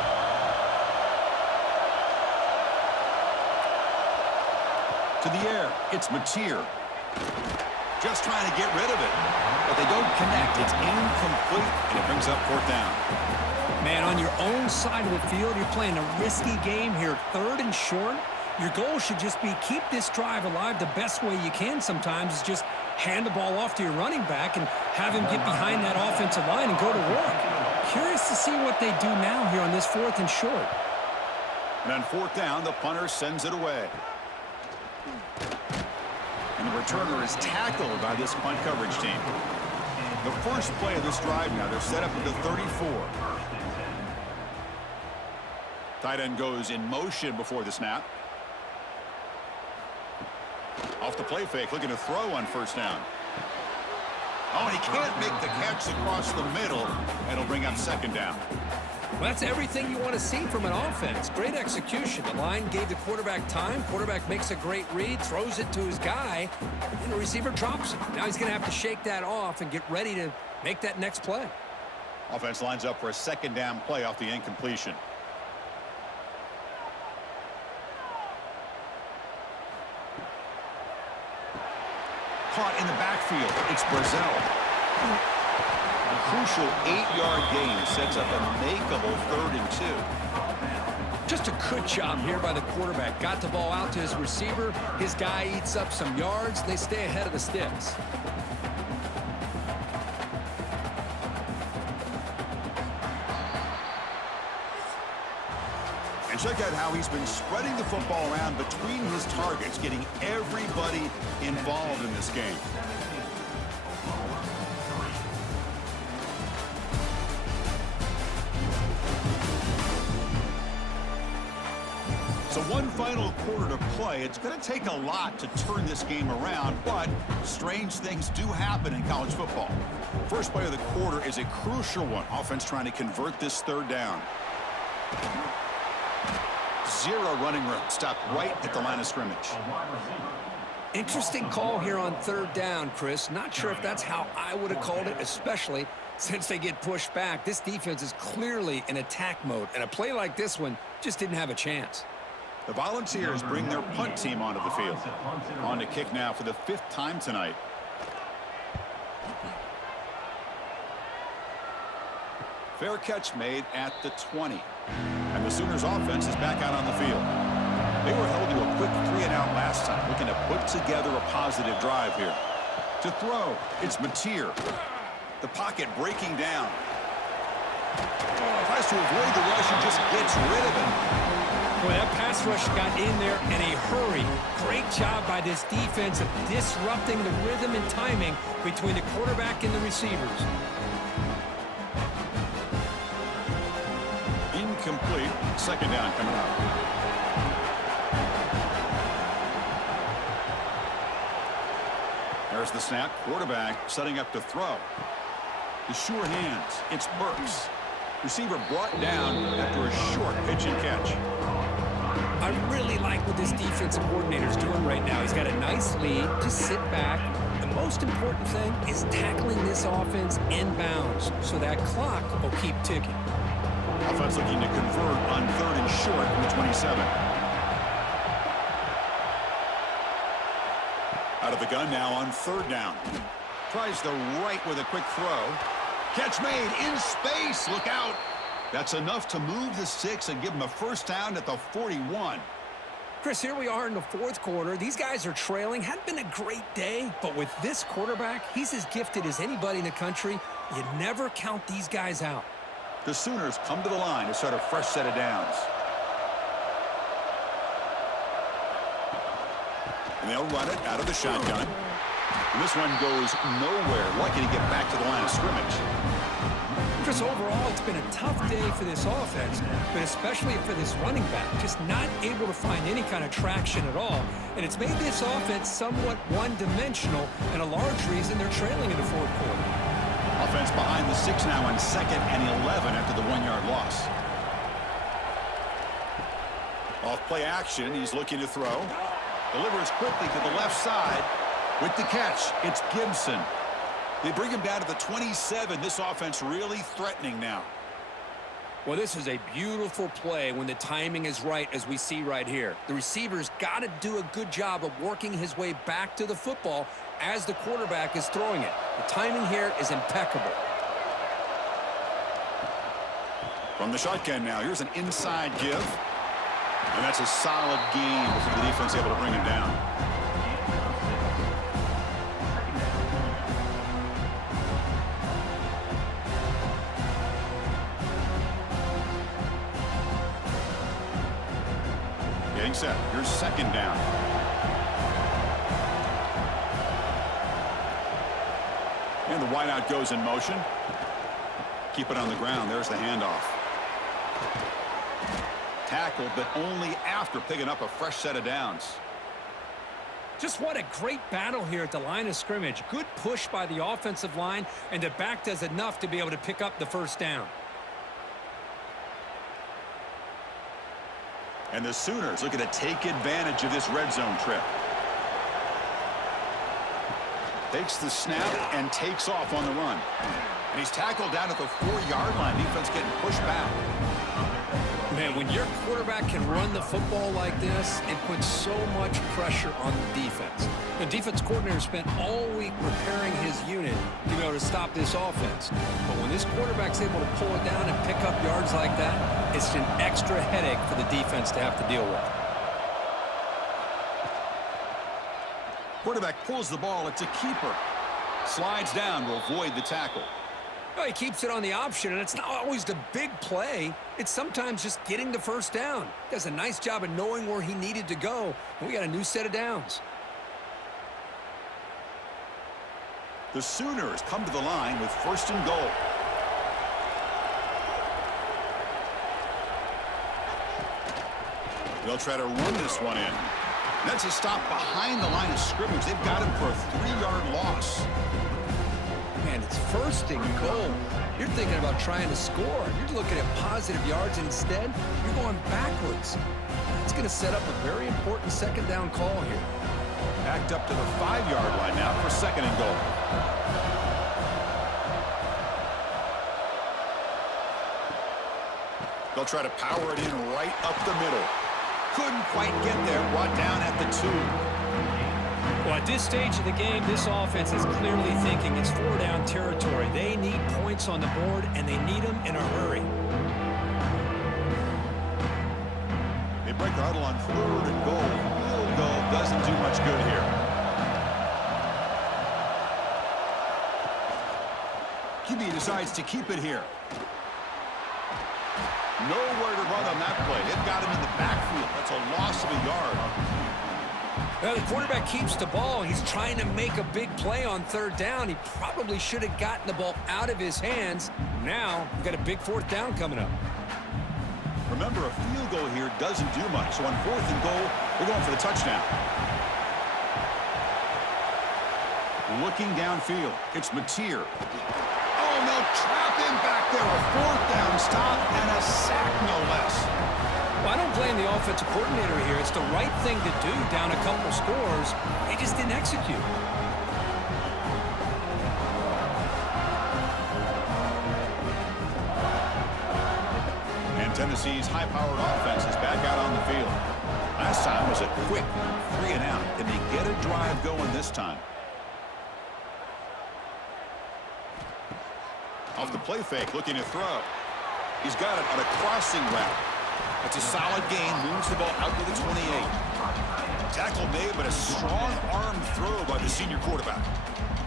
To the air, it's Mateer. Just trying to get rid of it. But they don't connect. It's incomplete, and it brings up 4th down. Man, on your own side of the field, you're playing a risky game here. 3rd and short. Your goal should just be keep this drive alive the best way you can sometimes is just hand the ball off to your running back and have him get behind that offensive line and go to work. Curious to see what they do now here on this 4th and short. And on 4th down, the punter sends it away. And the returner is tackled by this punt coverage team. The first play of this drive now, they're set up at the 34. Tight end goes in motion before the snap. Off the play fake, looking to throw on 1st down. Oh, and he can't make the catch across the middle. It'll bring up 2nd down. Well, that's everything you want to see from an offense. Great execution. The line gave the quarterback time. Quarterback makes a great read, throws it to his guy, and the receiver drops it. Now he's going to have to shake that off and get ready to make that next play. Offense lines up for a second down play off the incompletion. Caught in the backfield. It's Brazzell. A crucial 8-yard gain sets up a makeable 3rd and 2. Just a good job here by the quarterback. Got the ball out to his receiver. His guy eats up some yards. They stay ahead of the sticks. And check out how he's been spreading the football around between his targets, getting everybody involved in this game. So one final quarter to play. It's going to take a lot to turn this game around, but strange things do happen in college football. First play of the quarter is a crucial one. Offense trying to convert this 3rd down. 0 running room. Stopped right at the line of scrimmage. Interesting call here on 3rd down, Chris. Not sure if that's how I would have called it, especially since they get pushed back. This defense is clearly in attack mode, and a play like this one just didn't have a chance. The Volunteers bring their punt team onto the field. On to kick now for the 5th time tonight. Fair catch made at the 20. And the Sooners offense is back out on the field. They were held to a quick 3-and-out last time, looking to put together a positive drive here. To throw, it's Mateer. The pocket breaking down. Tries to avoid the rush and just gets rid of it. Boy, that pass rush got in there in a hurry. Great job by this defense of disrupting the rhythm and timing between the quarterback and the receivers. Incomplete. 2nd down coming up. There's the snap. Quarterback setting up to throw. The sure hands. It's Burks. Receiver brought down after a short pitch and catch. I really like what this defensive coordinator is doing right now. He's got a nice lead. Just sit back. The most important thing is tackling this offense in bounds so that clock will keep ticking. Offense looking to convert on 3rd and short from the 27. Out of the gun now on 3rd down. Tries the right with a quick throw. Catch made in space. Look out. That's enough to move the 6 and give them a 1st down at the 41. Chris, here we are in the 4th quarter. These guys are trailing. Hadn't been a great day, but with this quarterback, he's as gifted as anybody in the country. You never count these guys out. The Sooners come to the line to start a fresh set of downs. And they'll run it out of the shotgun. And this one goes nowhere. Lucky to get back to the line of scrimmage. Chris, overall, it's been a tough day for this offense, but especially for this running back, just not able to find any kind of traction at all. And it's made this offense somewhat one-dimensional, and a large reason they're trailing in the 4th quarter. Offense behind the 6 now on 2nd and 11 after the 1-yard loss. Off play action, he's looking to throw. Delivers quickly to the left side. With the catch, it's Gibson. They bring him down to the 27. This offense really threatening now. Well, this is a beautiful play when the timing is right, as we see right here. The receiver's got to do a good job of working his way back to the football as the quarterback is throwing it. The timing here is impeccable. From the shotgun now, here's an inside give. And that's a solid gain for the defense able to bring him down. Getting set. Here's 2nd down. And the wideout goes in motion. Keep it on the ground. There's the handoff. Tackled, but only after picking up a fresh set of downs. Just what a great battle here at the line of scrimmage. Good push by the offensive line, and the back does enough to be able to pick up the 1st down. And the Sooners looking to take advantage of this red zone trip. Takes the snap and takes off on the run. And he's tackled down at the 4-yard line. Defense getting pushed back. Man, when your quarterback can run the football like this, it puts so much pressure on the defense. The defense coordinator spent all week preparing his unit to be able to stop this offense. But when this quarterback's able to pull it down and pick up yards like that, it's an extra headache for the defense to have to deal with. Quarterback pulls the ball. It's a keeper. Slides down to avoid the tackle. Well, he keeps it on the option, and it's not always the big play. It's sometimes just getting the first down. Does a nice job of knowing where he needed to go, and we got a new set of downs. The Sooners come to the line with 1st and goal. They'll try to run this one in. That's a stop behind the line of scrimmage. They've got him for a 3-yard loss. Man, it's 1st and goal. You're thinking about trying to score. You're looking at positive yards, and instead, you're going backwards. It's going to set up a very important 2nd down call here. Backed up to the 5-yard line now for 2nd and goal. They'll try to power it in right up the middle. Couldn't quite get there. Brought down at the 2. Well, at this stage of the game, this offense is clearly thinking it's 4-down territory. They need points on the board, and they need them in a hurry. They break the huddle on 3rd and goal. Field goal doesn't do much good here. QB decides to keep it here. Nowhere to run on that play. They've got him in the backfield. That's a loss of a yard. Well, the quarterback keeps the ball. He's trying to make a big play on 3rd down. He probably should have gotten the ball out of his hands. Now, we've got a big 4th down coming up. Remember, a field goal here doesn't do much. So on 4th and goal, we're going for the touchdown. Looking downfield, it's Mateer. Oh, and they'll trap him back there. A 4th down stop and a sack, no less. Well, I don't blame the offensive coordinator here. It's the right thing to do down a couple scores. They just didn't execute. And Tennessee's high-powered offense is back out on the field. Last time was a quick 3 and out. Can they get a drive going this time? Off the play fake, looking to throw. He's got it on a crossing route. It's a solid gain, moves the ball out to the 28. Tackle made, but a strong arm throw by the senior quarterback.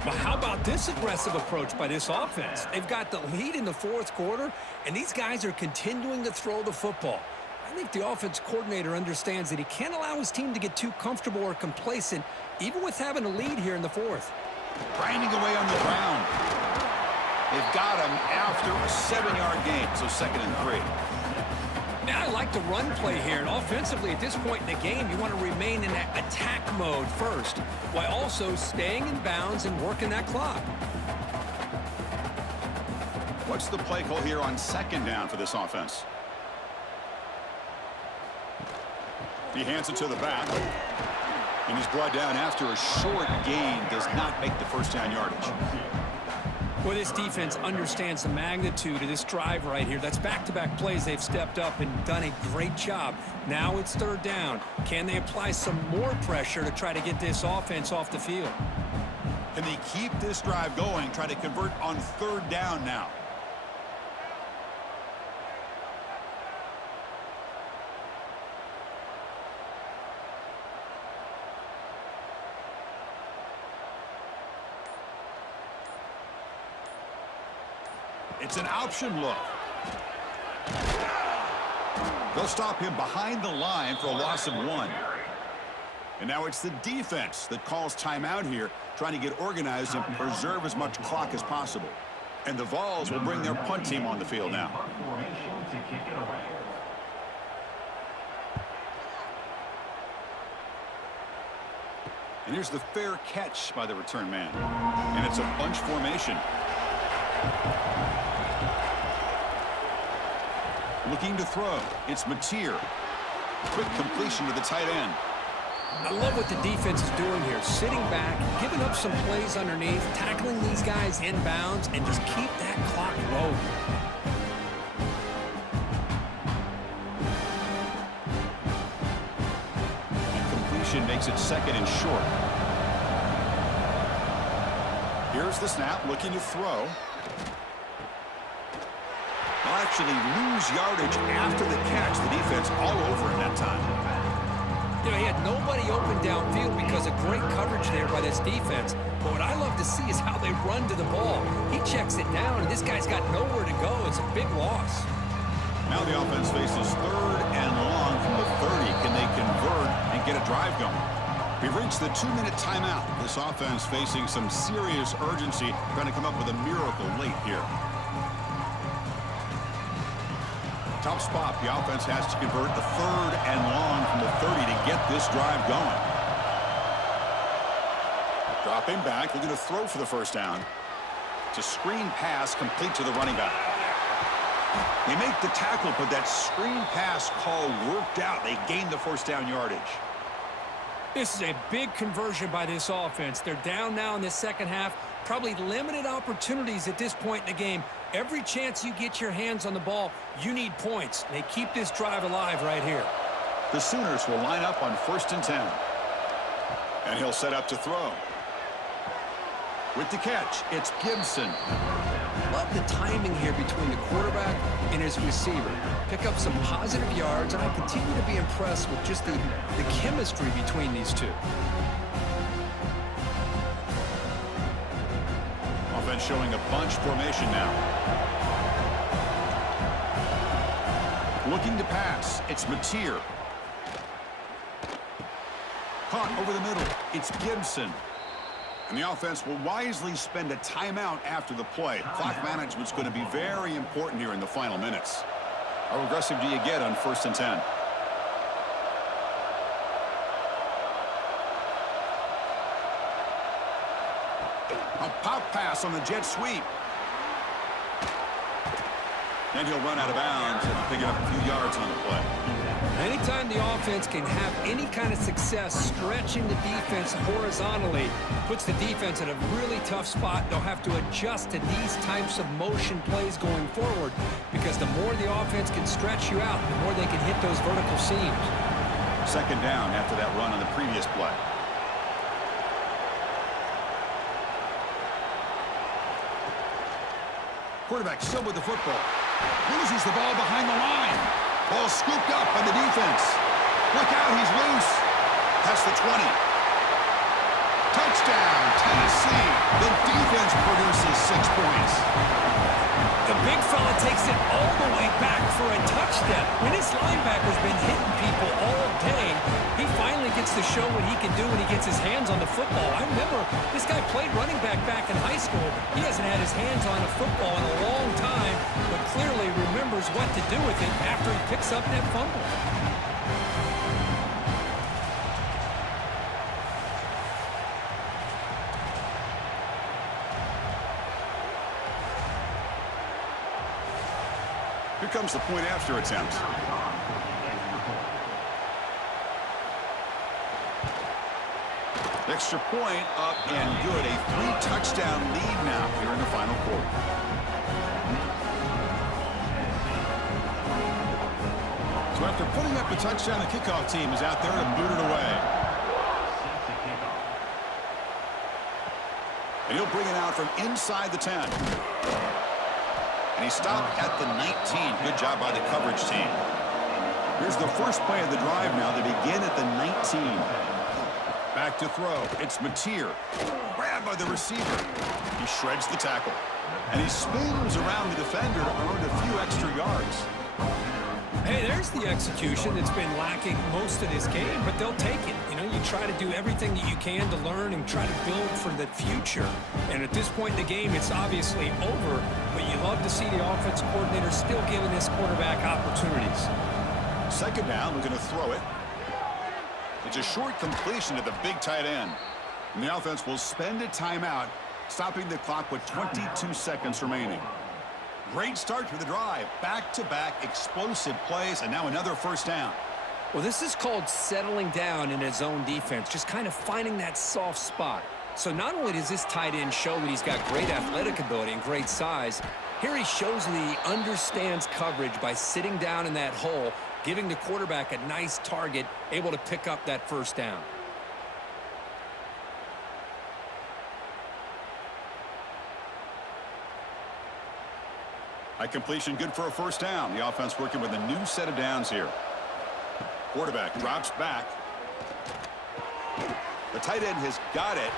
Well, how about this aggressive approach by this offense? They've got the lead in the 4th quarter, and these guys are continuing to throw the football. I think the offense coordinator understands that he can't allow his team to get too comfortable or complacent, even with having a lead here in the 4th. Grinding away on the ground. They've got him after a 7-yard gain, so 2nd and 3. Now I like the run play here, and offensively at this point in the game, you want to remain in that attack mode first, while also staying in bounds and working that clock. What's the play call here on 2nd down for this offense? He hands it to the back, and he's brought down after a short gain, does not make the 1st down yardage. Well, this defense understands the magnitude of this drive right here. That's back-to-back plays. They've stepped up and done a great job. Now it's 3rd down. Can they apply some more pressure to try to get this offense off the field? Can they keep this drive going, try to convert on 3rd down now? It's an option look. They'll stop him behind the line for a loss of 1. And now it's the defense that calls timeout here, trying to get organized and preserve as much clock as possible. And the Vols will bring their punt team on the field now. And here's the fair catch by the return man. And it's a bunch formation. Looking to throw. It's Mateer. Quick completion to the tight end. I love what the defense is doing here, sitting back, giving up some plays underneath, tackling these guys inbounds, and just keep that clock rolling. Completion makes it second and short. Here's the snap, looking to throw. They'll actually lose yardage after the catch. The defense all over him that time. You know, he had nobody open downfield because of great coverage there by this defense. But what I love to see is how they run to the ball. He checks it down, and this guy's got nowhere to go. It's a big loss. Now the offense faces third and long from the 30. Can they convert and get a drive going? We've reached the 2-minute timeout. This offense facing some serious urgency, trying to come up with a miracle late here. Tough spot. The offense has to convert the third and long from the 30 to get this drive going. Dropping back, looking to throw for the first down. It's a screen pass complete to the running back. They make the tackle, but that screen pass call worked out. They gained the first down yardage. This is a big conversion by this offense. They're down now in the second half. Probably limited opportunities at this point in the game. Every chance you get your hands on the ball, you need points. They keep this drive alive right here. The Sooners will line up on 1st and 10. And he'll set up to throw. With the catch, it's Gibson. Love the timing here between the quarterback and his receiver. Pick up some positive yards, and I continue to be impressed with just the chemistry between these two. Offense showing a bunch formation now. Looking to pass. It's Mateer. Caught over the middle. It's Gibson. And the offense will wisely spend a timeout after the play. Clock management's going to be very important here in the final minutes. How aggressive do you get on 1st and 10? A pop pass on the jet sweep. And he'll run out of bounds after picking up a few yards on the play. Anytime the offense can have any kind of success stretching the defense horizontally, puts the defense in a really tough spot. They'll have to adjust to these types of motion plays going forward, because the more the offense can stretch you out, the more they can hit those vertical seams. Second down after that run on the previous play. Quarterback still with the football. Loses the ball behind the line. Ball scooped up by the defense. Look out, he's loose. That's the 20. Touchdown, Tennessee. The defense produces 6 points. The big fella takes it all the way back for a touchdown. When his linebacker's been hitting people all day, he finally gets to show what he can do when he gets his hands on the football. I remember this guy played running back in high school. He hasn't had his hands on a football in a long time, but clearly remembers what to do with it after he picks up that fumble. Here comes the point after attempt. Extra point up and good. A 3-touchdown lead now here in the final quarter. So after putting up a touchdown, the kickoff team is out there to boot it away. And he'll bring it out from inside the 10. And he stopped at the 19. Good job by the coverage team. Here's the first play of the drive now. They begin at the 19. Back to throw. It's Mateer. Grabbed by the receiver. He shreds the tackle. And he spins around the defender to earn a few extra yards. Hey, there's the execution that's been lacking most of this game, but they'll take it. You know, you try to do everything that you can to learn and try to build for the future. And at this point in the game, it's obviously over, but you love to see the offense coordinator still giving this quarterback opportunities. Second down, we're going to throw it. It's a short completion to the big tight end. And the offense will spend a timeout, stopping the clock with 22 seconds remaining. Great start to the drive. Back-to-back explosive plays, and now another first down. Well, this is called settling down in his own defense, just kind of finding that soft spot. So not only does this tight end show that he's got great athletic ability and great size, here he shows that he understands coverage by sitting down in that hole, giving the quarterback a nice target, able to pick up that first down. A completion good for a first down. The offense working with a new set of downs here. Quarterback drops back. The tight end has got it.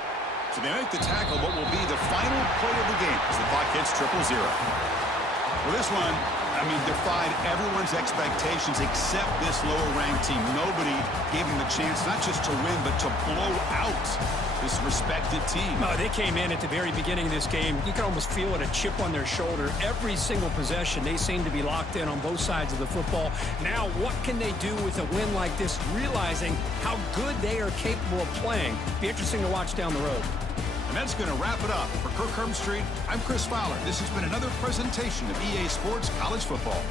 So they make the tackle, what will be the final play of the game as the clock hits 0-0. Well, this one, I mean, defied everyone's expectations except this lower-ranked team. Nobody gave them the chance not just to win, but to blow out this respected team. No, they came in at the very beginning of this game. You can almost feel it, a chip on their shoulder. Every single possession, they seem to be locked in on both sides of the football. Now, what can they do with a win like this, realizing how good they are capable of playing? Be interesting to watch down the road. And that's going to wrap it up. For Kirk Herbstreit, I'm Chris Fowler. This has been another presentation of EA Sports College Football.